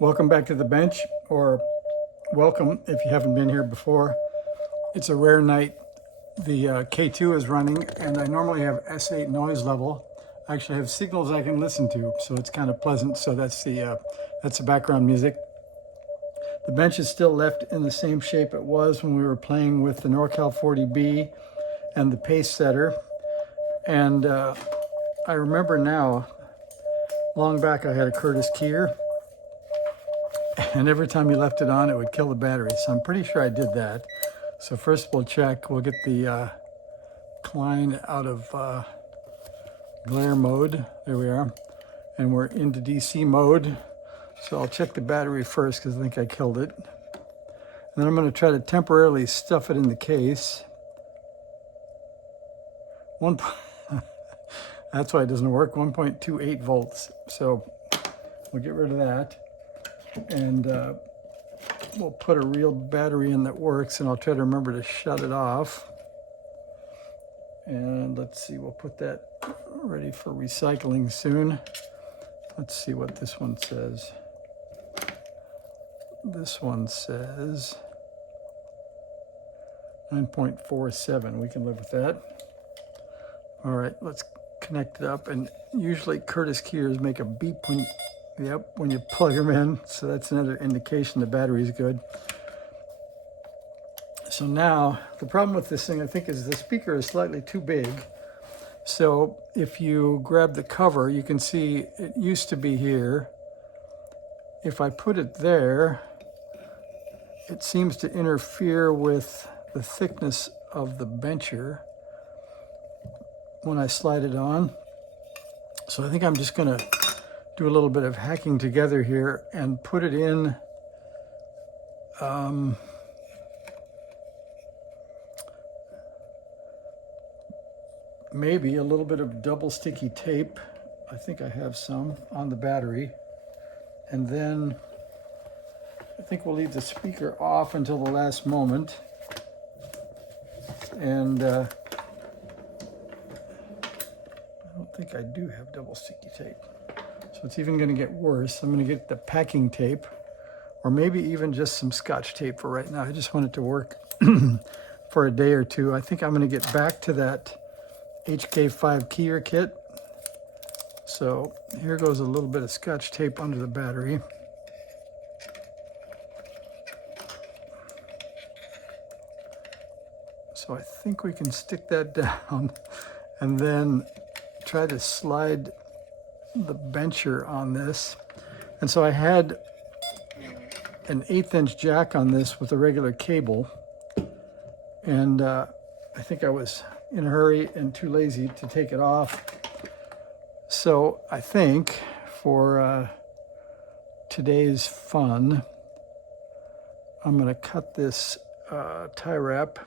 Welcome back to the bench, or welcome if you haven't been here before. It's a rare night. The K2 is running, and I normally have S8 noise level. I actually have signals I can listen to, so it's kind of pleasant. So that's the background music. The bench is still left in the same shape it was when we were playing with the Norcal40 B and the Pacesetter. And I remember now, long back I had a Curtis Keyer, and every time you left it on, it would kill the battery. So I'm pretty sure I did that. So first we'll check. We'll get the Klein out of glare mode. There we are. And we're into DC mode. So I'll check the battery first because I think I killed it. And then I'm going to try to temporarily stuff it in the case. That's why it doesn't work, 1.28 volts. So we'll get rid of that. And we'll put a real battery in that works, and I'll try to remember to shut it off. And let's see, we'll put that ready for recycling soon. Let's see what this one says. This one says 9.47. We can live with that. All right, let's connect it up. And usually Curtis Keyers make a beep when you plug them in, so that's another indication the battery is good. So now, the problem with this thing, I think, is the speaker is slightly too big. So if you grab the cover, you can see it used to be here. If I put it there, it seems to interfere with the thickness of the bencher when I slide it on. So I think I'm just going to do a little bit of hacking together here and put it in maybe a little bit of double sticky tape. I think I have some on the battery. And then I think we'll leave the speaker off until the last moment. And I don't think I do have double sticky tape. So it's even going to get worse. I'm going to get the packing tape, or maybe even just some Scotch tape for right now. I just want it to work for a day or two. I think I'm going to get back to that HK5 Keyer kit. So here goes a little bit of Scotch tape under the battery. So I think we can stick that down and then try to slide the bencher on this. And so I had an 1/8 inch jack on this with a regular cable, and I think I was in a hurry and too lazy to take it off. So I think for today's fun, I'm going to cut this tie wrap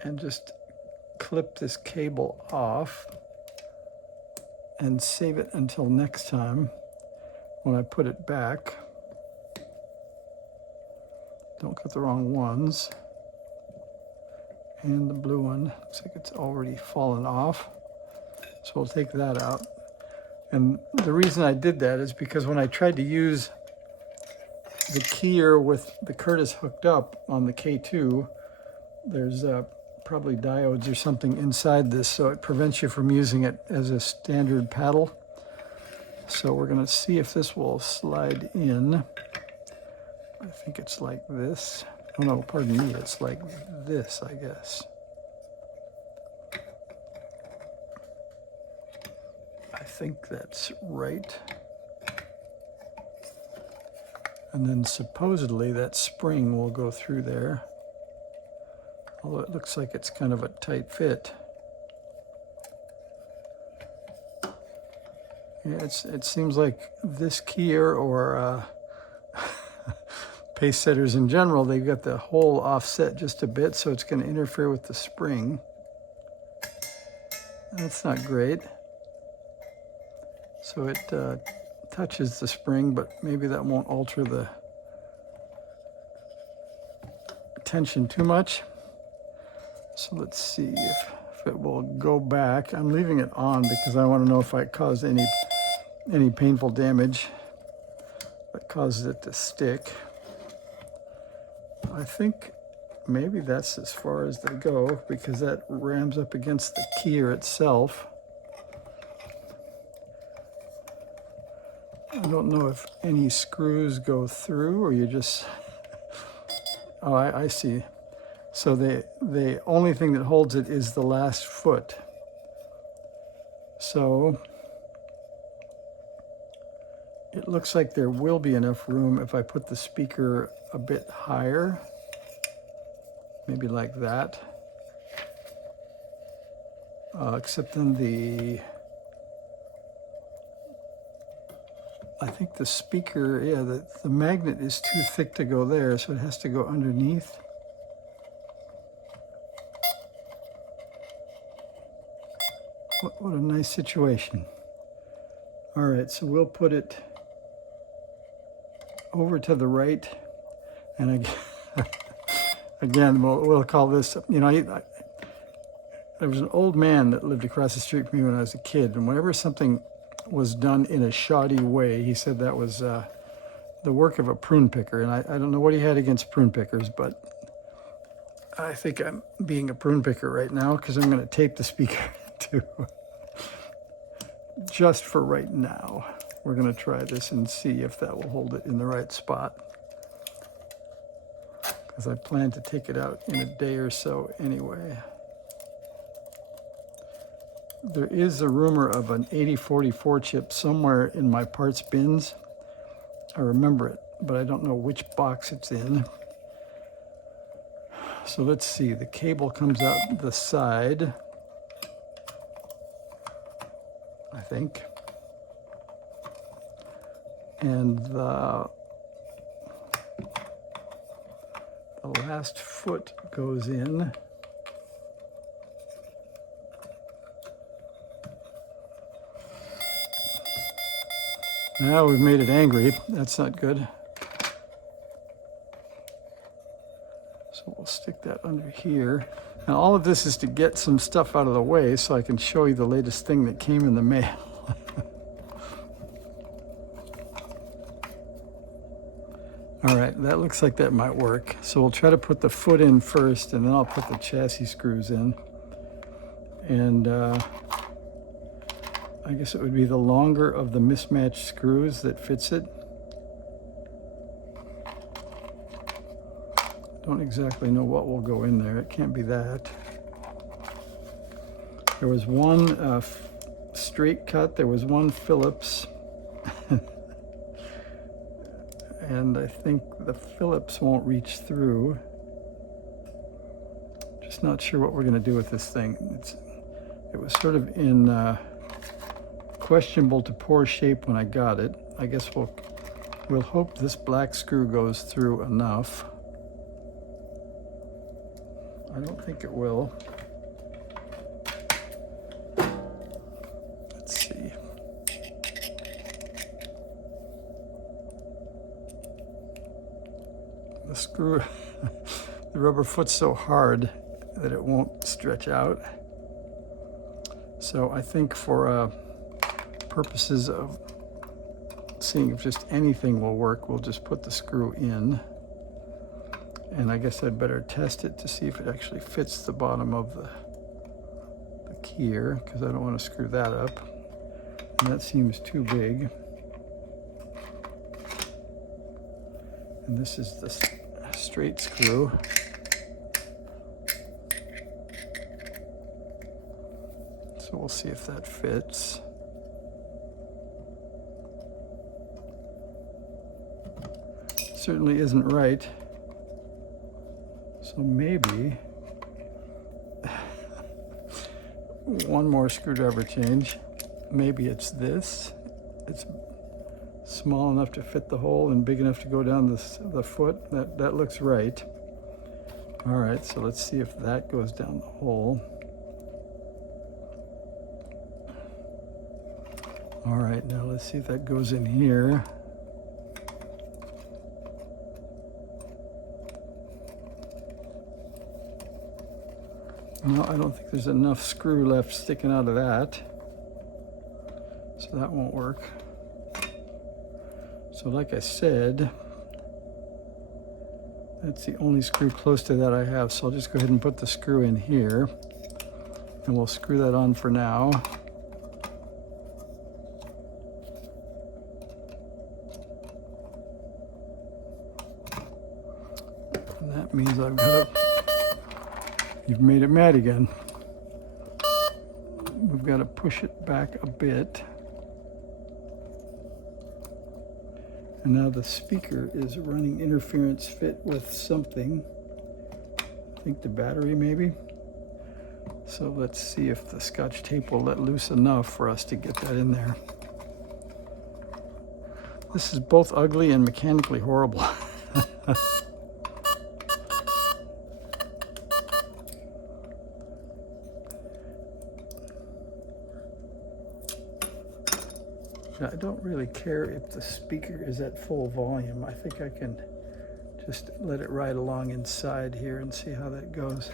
and just clip this cable off and save it until next time when I put it back. Don't cut the wrong ones. And the blue one looks like it's already fallen off. So we'll take that out. And the reason I did that is because when I tried to use the Keyer with the Curtis hooked up on the K2, there's probably diodes or something inside this, so it prevents you from using it as a standard paddle. So we're going to see if this will slide in. I think it's like this. Oh no, pardon me, it's like this, I guess. I think that's right. And then supposedly that spring will go through there. Although it looks like it's kind of a tight fit. Yeah, it seems like this Keyer or Pacesetters in general, they've got the hole offset just a bit, so it's going to interfere with the spring. That's not great. So it touches the spring, but maybe that won't alter the tension too much. So let's see if it will go back. I'm leaving it on because I want to know if I caused any any painful damage that causes it to stick. I think maybe that's as far as they go, because that rams up against the keyer itself. I don't know if any screws go through, or you just... Oh, I see. So the only thing that holds it is the last foot. So it looks like there will be enough room if I put the speaker a bit higher, maybe like that. Except then I think the speaker, yeah, the magnet is too thick to go there, so it has to go underneath. What a nice situation. All right, so we'll put it over to the right, and again, we'll call this, you know, there was an old man that lived across the street from me when I was a kid, and whenever something was done in a shoddy way, he said that was the work of a prune picker. And I don't know what he had against prune pickers, but I think I'm being a prune picker right now, because I'm going to tape the speaker to just for right now. We're going to try this and see if that will hold it in the right spot, because I plan to take it out in a day or so anyway. There is a rumor of an 8044 chip somewhere in my parts bins. I remember it, but I don't know which box it's in. So let's see, the cable comes out the side, I think. And the last foot goes in. Now we've made it angry. That's not good. So we'll stick that under here. Now all of this is to get some stuff out of the way so I can show you the latest thing that came in the mail. All right, that looks like that might work. So we'll try to put the foot in first, and then I'll put the chassis screws in. And I guess it would be the longer of the mismatched screws that fits it. Don't exactly know what will go in there. It can't be that. There was one straight cut. There was one Phillips. And I think the Phillips won't reach through. Just not sure what we're going to do with this thing. It was sort of in questionable to poor shape when I got it. I guess we'll hope this black screw goes through enough. I don't think it will. Let's see. The screw, the rubber foot's so hard that it won't stretch out. So I think for purposes of seeing if just anything will work, we'll just put the screw in. And I guess I'd better test it to see if it actually fits the bottom of the keyer, because I don't want to screw that up. And that seems too big. And this is the straight screw. So we'll see if that fits. Certainly isn't right. So maybe one more screwdriver change. Maybe it's this. It's small enough to fit the hole and big enough to go down the foot. That looks right. All right, so let's see if that goes down the hole. All right, now let's see if that goes in here. No, I don't think there's enough screw left sticking out of that. So that won't work. So like I said, that's the only screw close to that I have. So I'll just go ahead and put the screw in here, and we'll screw that on for now. And that means I've got to, you've made it mad again. We've got to push it back a bit. And now the speaker is running interference fit with something. I think the battery maybe. So let's see if the Scotch tape will let loose enough for us to get that in there. This is both ugly and mechanically horrible. I don't really care if the speaker is at full volume. I think I can just let it ride along inside here and see how that goes.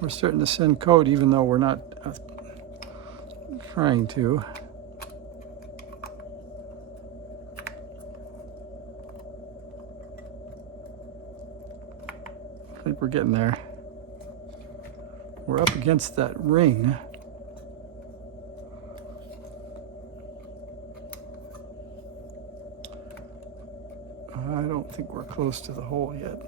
We're starting to send code even though we're not trying to. I think we're getting there. We're up against that ring. I don't think we're close to the hole yet.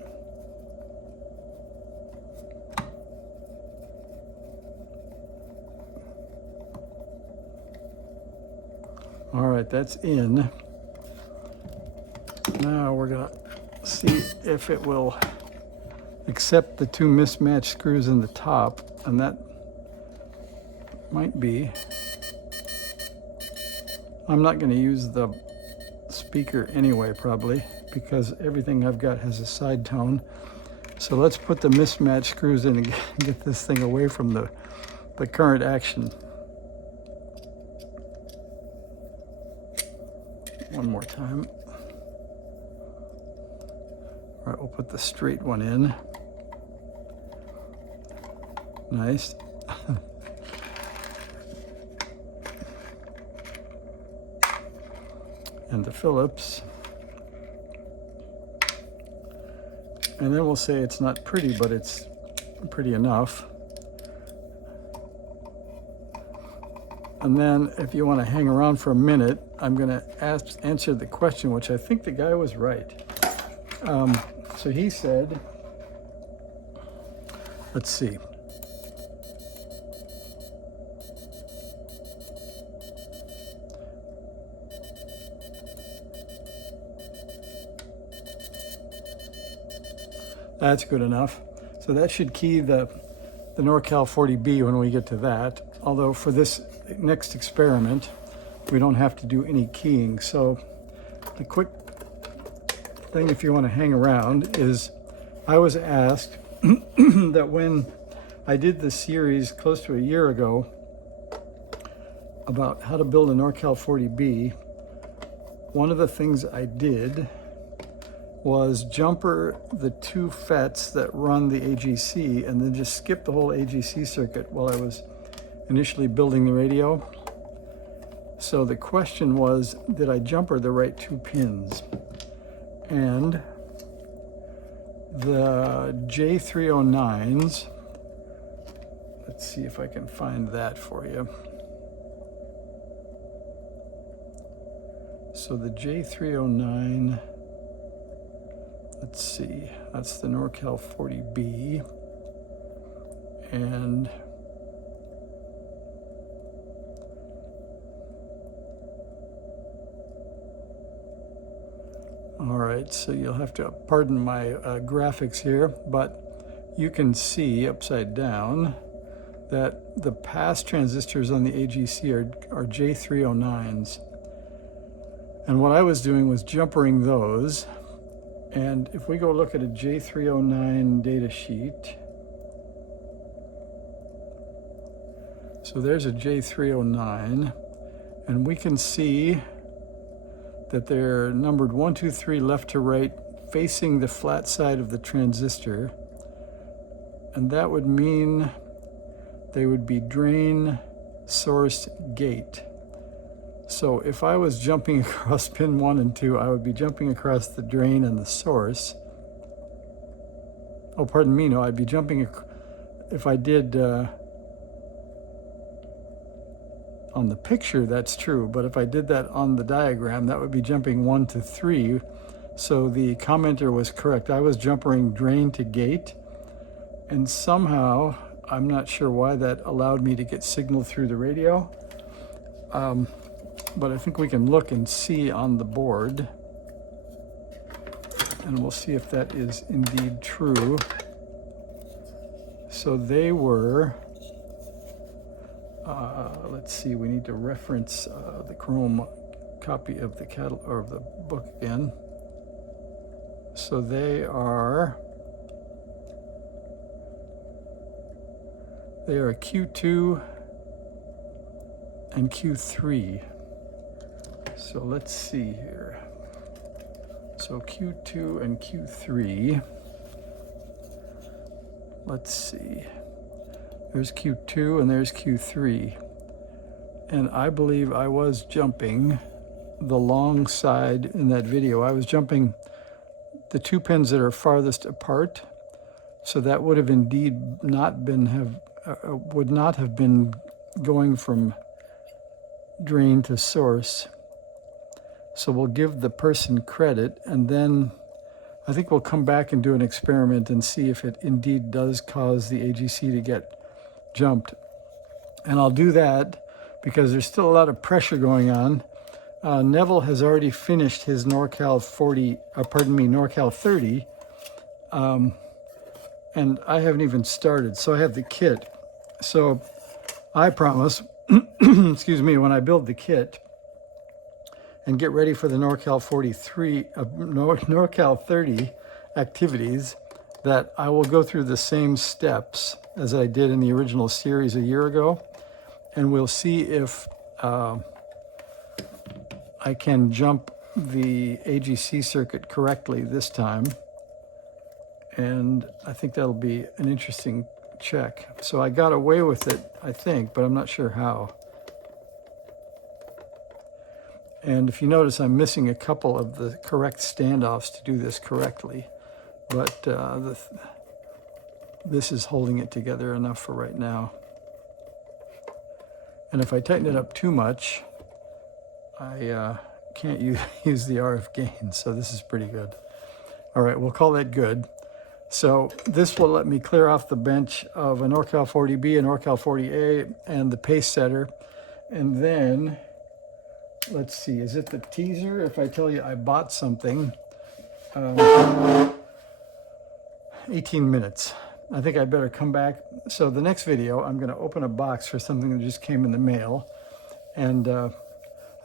All right, that's in. Now we're gonna see if it will accept the two mismatched screws in the top, and that might be. I'm not going to use the speaker anyway, probably, because everything I've got has a side tone. So let's put the mismatched screws in and get this thing away from the current action. One more time. All right, we'll put the straight one in. Nice. And the Phillips. And then we'll say it's not pretty, but it's pretty enough. And then if you want to hang around for a minute, I'm going to answer the question, which I think the guy was right. So he said, let's see. That's good enough. So that should key the Norcal40 B when we get to that. Although for this next experiment, we don't have to do any keying. So the quick thing, if you want to hang around, is I was asked that when I did the series close to a year ago about how to build a Norcal40 B, one of the things I did was jumper the two FETs that run the AGC and then just skip the whole AGC circuit while I was initially building the radio. So the question was, did I jumper the right two pins? And the J309s, let's see if I can find that for you. So the J309, let's see, that's the Norcal40 B. And all right, so you'll have to pardon my graphics here, but you can see upside down that the pass transistors on the AGC are J309s. And what I was doing was jumpering those. And if we go look at a J309 data sheet, so there's a J309, and we can see that they're numbered 1, 2, 3 left to right, facing the flat side of the transistor. And that would mean they would be drain, source, gate. So if I was jumping across pin 1 and 2, I would be jumping across the drain and the source. Oh, pardon me, no, I'd be jumping, if I did, on the picture, that's true, but if I did that on the diagram, that would be jumping 1 to 3. So the commenter was correct. I was jumping drain to gate, and somehow, I'm not sure why that allowed me to get signal through the radio. But I think we can look and see on the board, and we'll see if that is indeed true. So they were, let's see, we need to reference the Chrome copy of the catalog or of the book again. So they are Q2 and Q3. So let's see here. So Q2 and Q3. Let's see. There's Q2 and there's Q3. And I believe I was jumping the long side in that video. I was jumping the 2 pins that are farthest apart. So that would have indeed not been would not have been going from drain to source. So we'll give the person credit, and then I think we'll come back and do an experiment and see if it indeed does cause the AGC to get jumped. And I'll do that because there's still a lot of pressure going on. Neville has already finished his Norcal30, and I haven't even started. So I have the kit. So I promise, excuse me, when I build the kit and get ready for the Norcal30 activities, that I will go through the same steps as I did in the original series a year ago, and we'll see if I can jump the AGC circuit correctly this time. And I think that'll be an interesting check. So I got away with it, I think, but I'm not sure how. And if you notice, I'm missing a couple of the correct standoffs to do this correctly. But this is holding it together enough for right now. And if I tighten it up too much, I can't use the RF gain, so this is pretty good. All right, we'll call that good. So this will let me clear off the bench of a Norcal40 B, a Norcal40 A, and the Pacesetter. And then, let's see, is it the teaser? If I tell you I bought something, 18 minutes. I think I better come back. So the next video, I'm going to open a box for something that just came in the mail. And I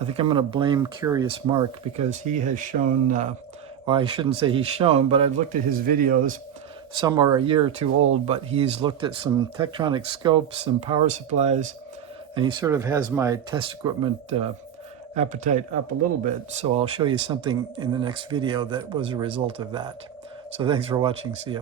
think I'm going to blame Curious Mark because he has shown, well, I shouldn't say he's shown, but I've looked at his videos. Some are a year or two old, but he's looked at some Tektronix scopes, some power supplies, and he sort of has my test equipment appetite up a little bit. So I'll show you something in the next video that was a result of that. So thanks for watching. See ya.